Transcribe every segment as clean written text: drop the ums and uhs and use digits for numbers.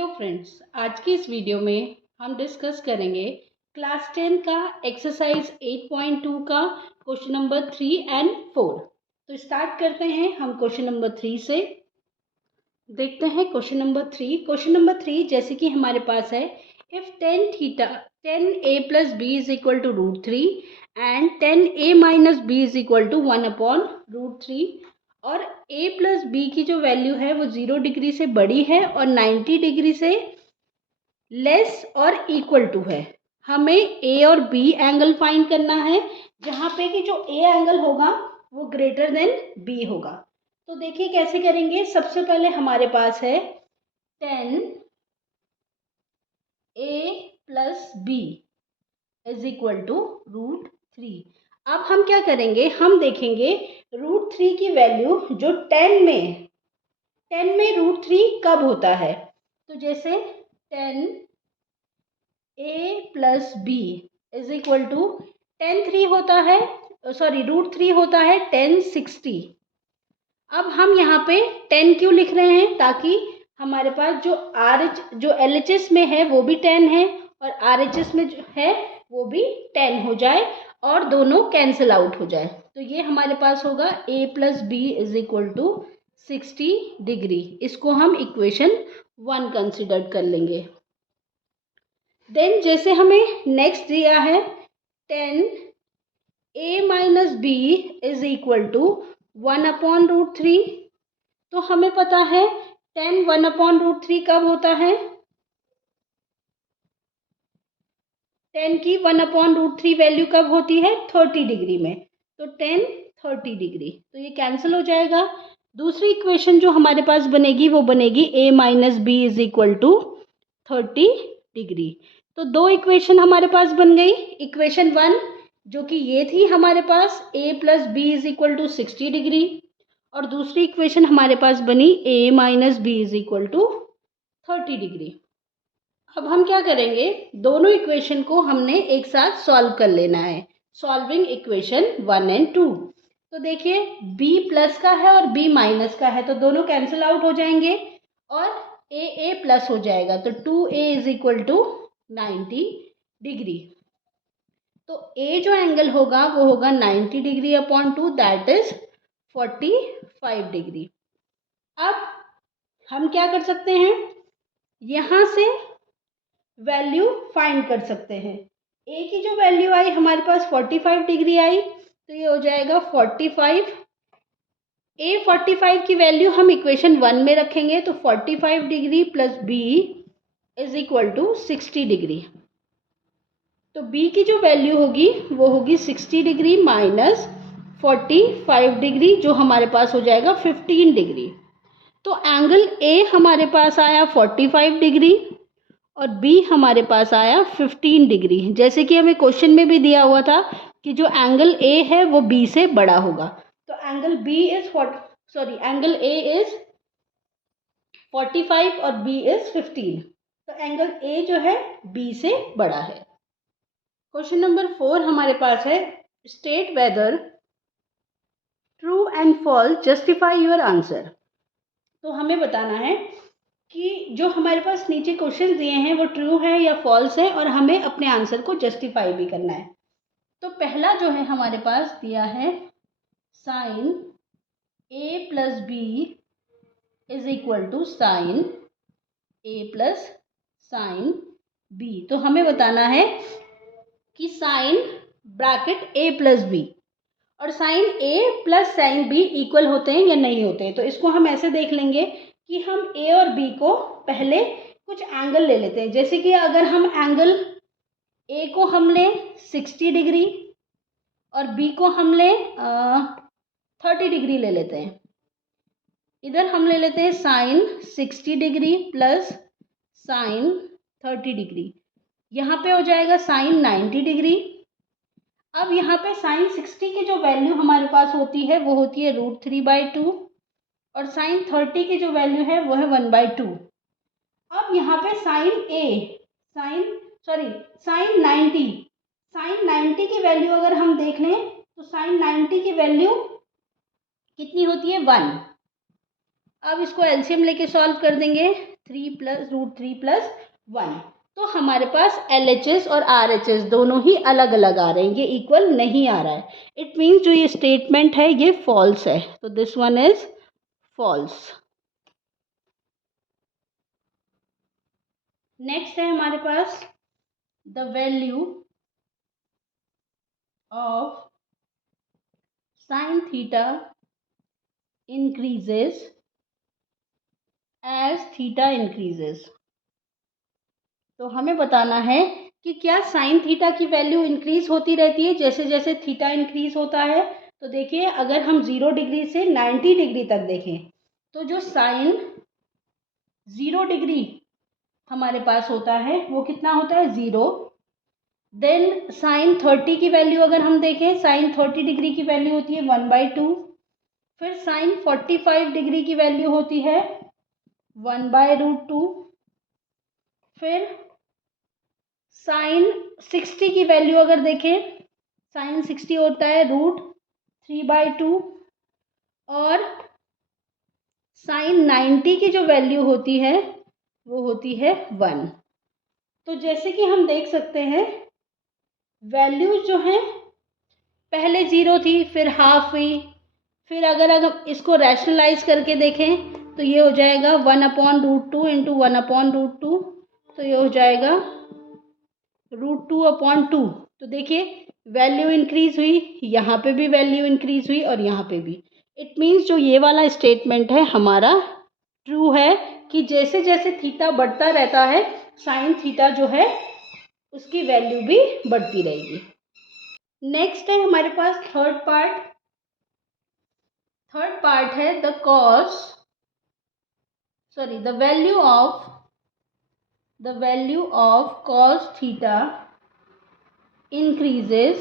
Hello friends, आज की इस वीडियो में हम डिस्कस करेंगे क्लास 10 का एक्सरसाइज 8.2 का क्वेश्चन नंबर 3 एंड 4। तो स्टार्ट करते हैं हम क्वेश्चन नंबर 3 से। देखते हैं क्वेश्चन नंबर 3। क्वेश्चन नंबर 3 जैसे कि हमारे पास है, if tan a plus b is equal to √3 and tan a minus b is equal to 1/√3 और a प्लस बी की जो वैल्यू है वो 0 डिग्री से बड़ी है और 90 डिग्री से लेस और इक्वल टू है। हमें ए और बी एंगल फाइंड करना है, जहाँ पे कि जो ए एंगल होगा वो ग्रेटर देन बी होगा। तो देखिए कैसे करेंगे। सबसे पहले हमारे पास है tan a plus B is equal to √3। अब हम क्या करेंगे, हम देखेंगे √3 की वैल्यू जो 10 में √3 कब होता है। तो जैसे tan a plus B is equal to √3 होता है 1060। अब हम यहाँ पे 10 क्यों लिख रहे हैं, ताकि हमारे पास जो LHS में है वो भी 10 है और RHS में जो है वो भी 10 हो जाए और दोनों कैंसिल आउट हो जाए। तो ये हमारे पास होगा a plus B is equal to 60 degree. इसको हम इक्वेशन 1 कंसिडर कर लेंगे। देन जैसे हमें नेक्स्ट दिया है tan a minus b is equal to 1/√3। तो हमें पता है tan 1/√3 कब होता है, tan की 1/√3 वैल्यू कब होती है 30 डिग्री में। तो tan 30 डिग्री, तो ये कैंसिल हो जाएगा। दूसरी इक्वेशन जो हमारे पास बनेगी वो बनेगी a minus b is equal to 30 degree. तो दो इक्वेशन हमारे पास बन गई। इक्वेशन 1 जो कि ये थी हमारे पास a plus B is equal to 60 degree, और दूसरी इक्वेशन हमारे पास बनी a minus b is equal to 30 degree. अब हम क्या करेंगे, दोनों इक्वेशन को हमने एक साथ सॉल्व कर लेना है। Solving equation 1 and 2। तो देखिए b प्लस का है और b माइनस का है, तो दोनों कैंसिल आउट हो जाएंगे और a प्लस हो जाएगा। तो 2a is equal to 90 degree. तो a जो एंगल होगा वो होगा 90 degree upon 2, that is 45 degree. अब हम क्या कर सकते हैं, यहाँ से वैल्यू फाइंड कर सकते हैं। a की जो वैल्यू आई हमारे पास 45 डिग्री आई, तो ये हो जाएगा 45। a 45 की वैल्यू हम इक्वेशन 1 में रखेंगे, तो 45 degree plus b is equal to 60 degree. तो b की जो वैल्यू होगी वो होगी 60 डिग्री माइनस 45 डिग्री, जो हमारे पास हो जाएगा 15 डिग्री। तो एंगल a हमारे पास आया 45 डिग्री और b हमारे पास आया 15 डिग्री। जैसे कि हमें क्वेश्चन में भी दिया हुआ था कि जो एंगल a है वो b से बड़ा होगा। तो एंगल a इज 45 और b इज 15। तो एंगल a जो है b से बड़ा है। क्वेश्चन नंबर 4 हमारे पास है, state whether true and false justify your answer. तो हमें बताना है कि जो हमारे पास नीचे क्वेश्चन दिए हैं वो ट्रू है या फॉल्स है, और हमें अपने आंसर को जस्टिफाई भी करना है। तो पहला जो है हमारे पास दिया है sine a plus B is equal to sine a plus sine b। तो हमें बताना है कि sine bracket a plus B और sine a plus sine b equal होते हैं या नहीं होते हैं। तो इसको हम ऐसे देख लेंगे कि हम a और b को पहले कुछ एंगल ले लेते हैं। जैसे कि अगर हम एंगल a को हम लें 60 डिग्री और b को हम लें 30 डिग्री ले लेते हैं। इधर हम ले लेते हैं sine 60 degree plus sine 30 degree, यहाँ पे हो जाएगा साइन 90 डिग्री। अब यहाँ पे साइन 60 की जो वैल्यू हमारे पास होती है वो होती है √3/2 और साइन 30 की जो वैल्यू है वो है 1/2। अब यहाँ पे साइन 90 की वैल्यू अगर हम देख लें तो साइन 90 की वैल्यू कितनी होती है 1। अब इसको एलसीएम लेके सॉल्व कर देंगे। 3+√3+1। तो हमारे पास LHS और RHS दोनों ही अलग अलग आ रहे हैं, ये इक्वल नहीं आ रहा है। इट मीन्स जो ये स्टेटमेंट है ये फॉल्स है, तो this one is false. Next है हमारे पास the value of sine theta increases as theta increases. तो हमें बताना है कि क्या साइन थीटा की वैल्यू इंक्रीज होती रहती है जैसे जैसे थीटा इंक्रीज होता है। तो देखिए, अगर हम 0 डिग्री से 90 डिग्री तक देखें तो जो साइन 0 डिग्री हमारे पास होता है वो कितना होता है, 0। देन साइन 30 की वैल्यू अगर हम देखें, साइन 30 डिग्री की वैल्यू होती है 1/2। फिर साइन 45 डिग्री की वैल्यू होती है 1/√2। फिर साइन 60 की वैल्यू अगर देखें, साइन 60 होता है √3/2। और साइन 90 की जो वैल्यू होती है वो होती है 1। तो जैसे कि हम देख सकते हैं, वैल्यूज जो हैं पहले 0 थी, फिर हाफ हुई, फिर अगर हम इसको रैशनलाइज करके देखें तो ये हो जाएगा 1/√2 इंटू 1/√2, तो ये हो जाएगा √2/2। तो देखिए, वैल्यू इंक्रीज हुई, यहाँ पे भी वैल्यू इंक्रीज हुई और यहाँ पे भी। इट मीन्स जो ये वाला स्टेटमेंट है हमारा ट्रू है कि जैसे जैसे थीटा बढ़ता रहता है साइन थीटा जो है उसकी वैल्यू भी बढ़ती रहेगी। नेक्स्ट है हमारे पास थर्ड पार्ट है the value of cos theta increases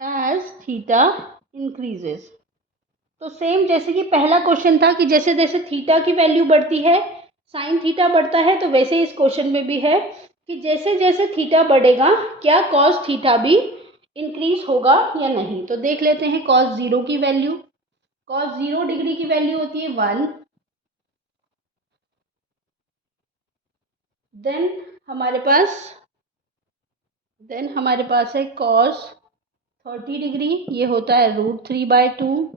as theta increases। तो सेम जैसे कि पहला क्वेश्चन था कि जैसे जैसे थीटा की वैल्यू बढ़ती है साइन थीटा बढ़ता है, तो वैसे इस क्वेश्चन में भी है कि जैसे जैसे थीटा बढ़ेगा क्या कॉस थीटा भी इंक्रीज होगा या नहीं। तो देख लेते हैं कॉस 0 की वैल्यू। कॉस 0 डिग्री की वैल्यू होती है 1। देन हमारे पास है कॉस 30 डिग्री, ये होता है √3/2।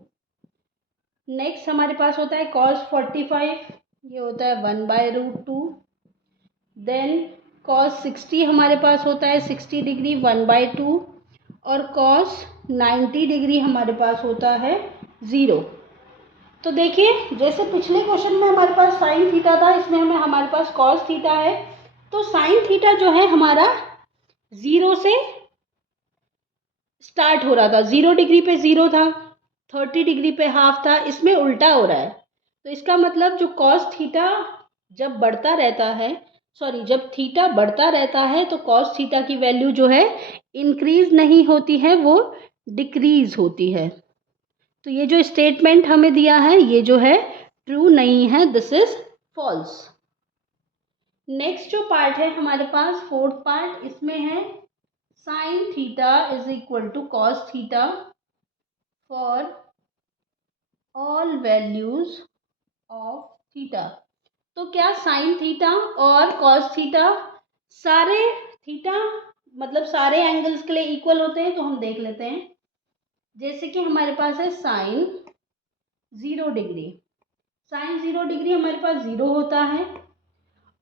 नेक्स्ट हमारे पास होता है कॉस 45, ये होता है 1/√2। देन कॉस 60 हमारे पास होता है 60 डिग्री 1/2। और कॉस 90 डिग्री हमारे पास होता है 0। तो देखिए, जैसे पिछले क्वेश्चन में हमारे पास साइन थीटा था, इसमें हमारे पास कॉस थीटा है। तो साइन थीटा जो है हमारा 0 से स्टार्ट हो रहा था, 0 डिग्री पे 0 था, 30 डिग्री पे हाफ था, इसमें उल्टा हो रहा है। तो इसका मतलब जो कॉस थीटा जब बढ़ता रहता है, जब थीटा बढ़ता रहता है तो कॉस थीटा की वैल्यू जो है इंक्रीज नहीं होती है, वो डिक्रीज होती है। तो ये जो स्टेटमेंट हमें दिया है ये जो है ट्रू नहीं है, दिस इज फॉल्स। नेक्स्ट जो पार्ट है हमारे पास फोर्थ पार्ट, इसमें है sine theta is equal to cos theta for all values of theta. तो क्या साइन थीटा और कॉस थीटा सारे सारे एंगल्स के लिए इक्वल होते हैं? तो हम देख लेते हैं। जैसे कि हमारे पास है साइन 0 डिग्री, साइन 0 डिग्री हमारे पास 0 होता है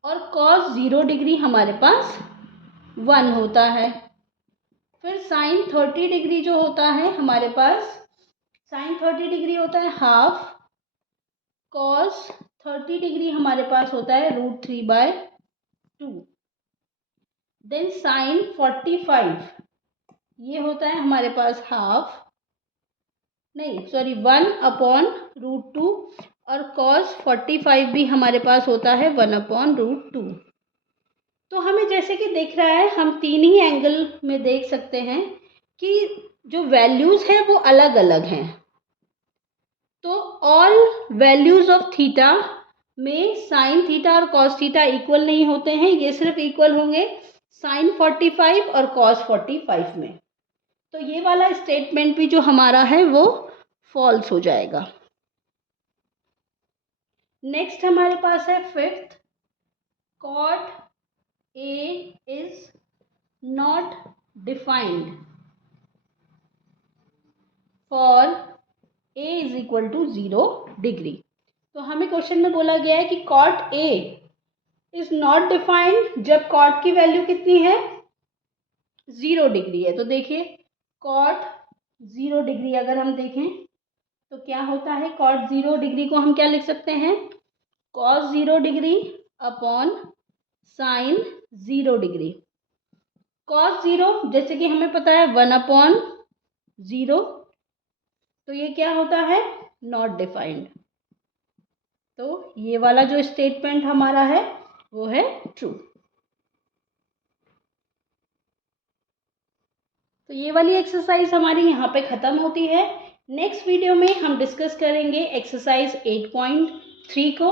और कॉस 0 डिग्री हमारे पास 1 होता है। फिर साइन 30 डिग्री जो होता है हमारे पास, साइन 30 डिग्री होता है हाफ, कॉस 30 डिग्री हमारे पास होता है √3/2। देन साइन 45 ये होता है हमारे पास 1/√2 और कॉस 45 भी हमारे पास होता है 1/√2। तो हमें जैसे कि दिख रहा है, हम तीन ही एंगल में देख सकते हैं कि जो वैल्यूज हैं वो अलग अलग हैं। तो ऑल वैल्यूज ऑफ थीटा में साइन थीटा और कॉस थीटा इक्वल नहीं होते हैं, ये सिर्फ इक्वल होंगे साइन 45 और कॉस 45 में। तो ये वाला स्टेटमेंट भी जो हमारा है वो फॉल्स हो जाएगा। नेक्स्ट हमारे पास है fifth, cot a is not defined for a is equal to 0 degree. तो हमें क्वेश्चन में बोला गया है कि cot a is not defined जब कॉट की वैल्यू कितनी है, 0 डिग्री है। तो देखिए कॉट 0 डिग्री अगर हम देखें तो क्या होता है, कॉट 0 डिग्री को हम क्या लिख सकते हैं, cos 0 degree upon sine 0 degree. Cos 0 जैसे कि हमें पता है 1/0, तो ये क्या होता है, नॉट डिफाइंड। तो ये वाला जो स्टेटमेंट हमारा है वो है ट्रू। तो ये वाली एक्सरसाइज हमारी यहाँ पे ख़त्म होती है। नेक्स्ट वीडियो में हम डिस्कस करेंगे एक्सरसाइज 8.3 को।